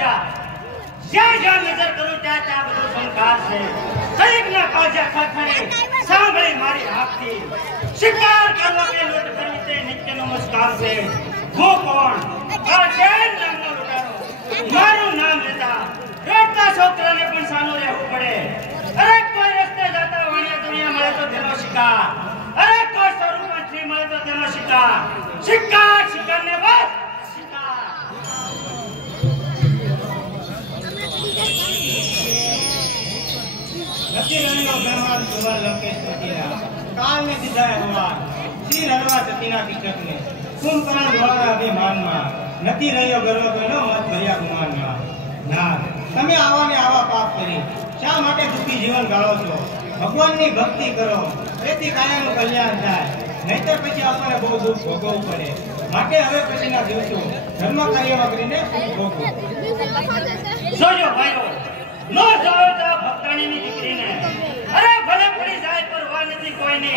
जा जा नजर करूं त्या બધું સંકાર છે કઈકના કાજા ખાખરે સાંભળી મારી આપતી શિકાર કરવા કે લૂટ કરવી તે નિત્ય નમસ્કાર છે હું કોણ આ જૈન નામનો લૂટારો મારું નામ લેતા રડતા છોકરાને પણ સાનો રહેવું પડે અરે કોઈ રસ્તે જતા વાણિયા દુનિયા મળે તો તેનો શિકાર અરે કોઈ સ્વરૂપમાં શ્રી મળે તો તેનો શિકાર શિકાર શિકારને બસ नती रंगो ब्रह्मांड सुवर लंकेश पतिना काल में दिशा हवा श्री रंगवा सतीना कीचक ने कुंभकर्ण द्वारा अभिमान में नती रह्यो गर्व कोइनो मत भर्या गुमान में ना તમે આવા ને આવા પાપ કરી શા માટે દુખી જીવન ગાળો છો ભગવાનની ભક્તિ કરો એથી કાયાનું કલ્યાણ થાય નહીતર પછી આપણને બહુ દુઃખ ભોગવવું પડે માટે હવે પછીના દિવસો ધર્મ કાર્યમાં કરીને ભોગવો જોજો ભાઈઓ નો જાવતા ભક્તાણીની દીકરીને અરે ભલે પડી જાય પર વા નથી કોઈને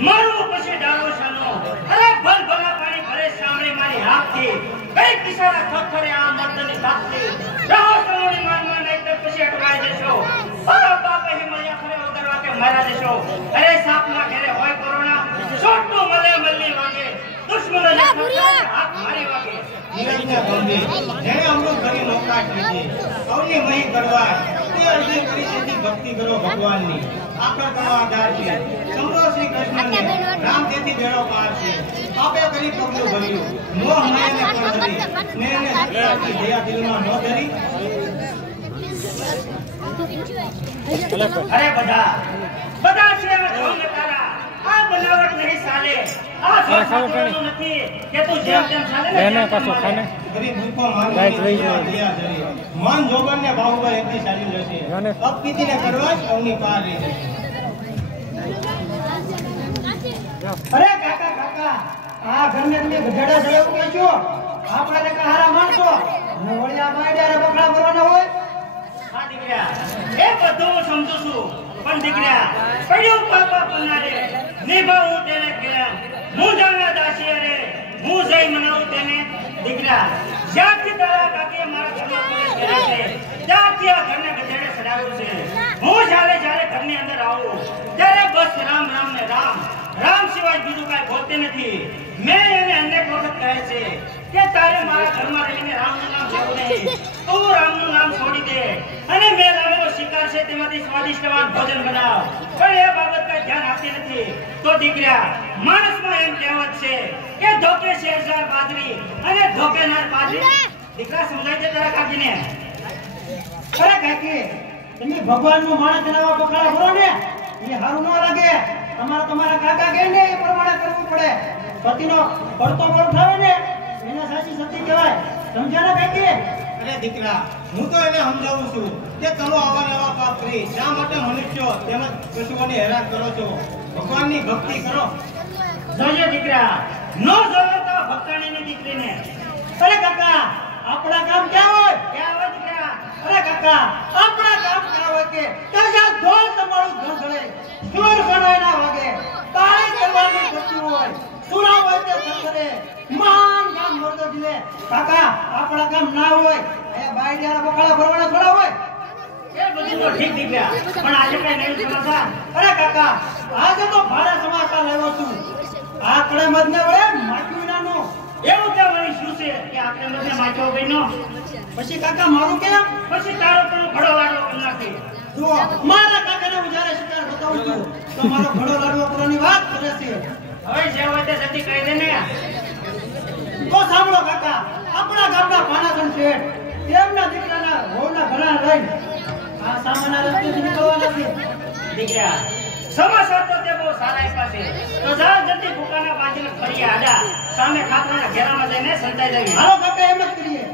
મારું પછી ડાળો શાનો અરે ભલ ભલા પાણી ભરે સાંભળે મારી હાથથી કઈ કિસારા થથરે આ મર્દની સાથથી રહો સલોની માનમાં નહીં તો પછી અટવાઈ જશો બાપા કહી મળ્યા ખરે ઉતરવા કે મારા દેશો અરે સાપના ઘેરે હોય કોરોના છોટું મળે મલ્લી વાગે દુશ્મનોને હાથ મારી વાગે નીરજને ગમે જેને અમૃત ભરી નોકાશ લીધી અવની મહી કરવા તે અર્જન કરી તેથી ભક્તિ કરો ભગવાનની આકર કણો આધાર છે સમરો શ્રી કૃષ્ણને રામ તેથી બેડો પાર છે પાપે કરી પગલું ભર્યું મોહ માયાને પણ ધરી સ્નેહને સત્તાથી દયા દિલમાં ન ધરી અરે બધા છે ઢોંગ તારા આ બનાવટ નહીં ચાલે આ ખાવાનું નથી કે તું જેમ તેમ ચાલે ને પાછો ખાને ગરીબ ભૂખો માન લઈ જાય મન જોબનને બાહુબળ એકથી ચાલી જશે અપકીતીને કરવા જ અવની પાર રહી જશે અરે કાકા આ ઘરને તમે ગધેડા જળવું કહેજો આપણે કે હારા માણસો નવળિયા માડ્યા બકડા ભરવાના હોય હા દીકરા એ બધું હું સમજુ છું પણ દીકરા પડ્યું પાપા પનારે નિભાવું તેને ગયા હું જાણા દાસી અરે હું જઈ મનાવું તેને દીકરા જ્યાંથી તારા કાકીએ મારા ઘરમાં પ્રવેશ કર્યો છે ત્યાંથી આ ઘરને ગધેડે ચડાવ્યું છે હું જ્યારે ઘરની અંદર આવું ત્યારે બસ રામ રામ ને રામ સિવાય બીજું કાંઈ બોલતી નથી મેં એને અનેક વખત કહે છે કે તારે મારા ઘરમાં રહીને રામનું નામ લેવું નહીં તું રામનું નામ છોડી દે અને મેં લાવેલો શિકાર છે તેમાંથી સ્વાદિષ્ટવાન ભોજન બનાવ પણ એ બાબત કાંઈ ધ્યાન આપતી નથી તો દીકરા માણસમાં એમ કહેવત છે કે ધોકે શેરજાર બાજરી અને ધોકે નાર બાજરી દીકરા સમજાય છે તારા કાકીને અરે કાકી તમે ભગવાનનું માણસ બનાવવા બકડા ભરો ને એ હારું ન લાગે તમારા કાકા કહે ને એ પ્રમાણે કરવું પડે પતિનો પડતો બળ થાય ને એને સાચી સતી કહેવાય સમજ્યા ને કાકી અરે દીકરા હું તો એને સમજાવું છું કે તમે આવા નવા પાપ કરી શા માટે મનુષ્યો તેમજ પશુઓને હેરાન કરો છો ભગવાનની ભક્તિ કરો જોજે દીકરા નો જોયો તો ભક્તાણીની દીકરીને અરે કાકા આપણા કામ ક્યાં હોય દીકરા અરે કાકા આપણા કામ ક્યાં હોય કે ત્યાં ઢોલ તમારું ઘસડે સુર સણાય ના વાગે તાળી કરવાની થતી હોય સુરા હોય તે સંગરે મહાન કામ મર્દ દિલે કાકા આપણા કામ ના હોય એ બાયડિયાના બકડા ભરવાના થોડા હોય એ બધું તો ઠીક દીકરા પણ આજે કઈ નવું સમાચાર અરે કાકા આજે તો ભારે સમાચાર લાવ્યો છું આકડે મધને વળે માટ્યું નાનું એવું કહેવાની શું છે કે આકડે મધને માટ્યો ગઈનો પછી કાકા મારું કેમ પછી તારો પણ ઘડો લાડવો કરી નાખી જો મારા કાકાને હું જ્યારે શિકાર બતાવું છું તો મારો ઘડો લાડવો કરવાની વાત કરે છે હવે જે હોય તે જતી કહી દે ને તો સાંભળો કાકા આપણા ગામના પાનાસન શેઠ તેમના દીકરાના હોવના ઘણા રહીને આ સામાના રસ્તે નીકળવાના છે દીકરા સમાચાર તો તે બહુ સારા પાસે તો જા જતી ભૂકાના બાજીને ફરી આડા સામે ખાતરાના ઘેરામાં જઈને સંતાઈ દેવી હાલો કાકા એમ જ કરીએ